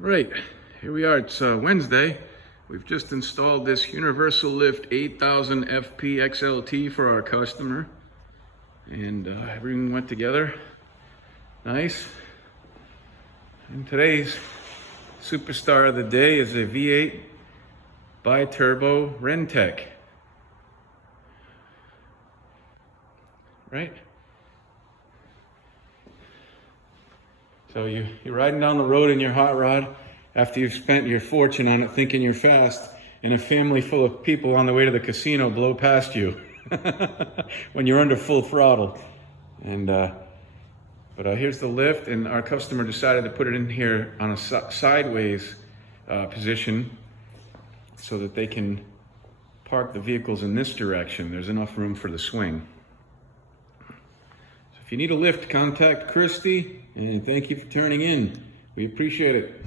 Right, here we are. It's Wednesday. We've just installed this Universal Lift 8000 FP XLT for our customer, and everything went together nice. And today's superstar of the day is a V8 bi-turbo Rentec. Right? So you're riding down the road in your hot rod after you've spent your fortune on it thinking you're fast, and a family full of people on the way to the casino blow past you when you're under full throttle. And but here's the lift, and our customer decided to put it in here on a sideways position so that they can park the vehicles in this direction. There's enough room for the swing. If you need a lift, contact Christy, and thank you for turning in. We appreciate it.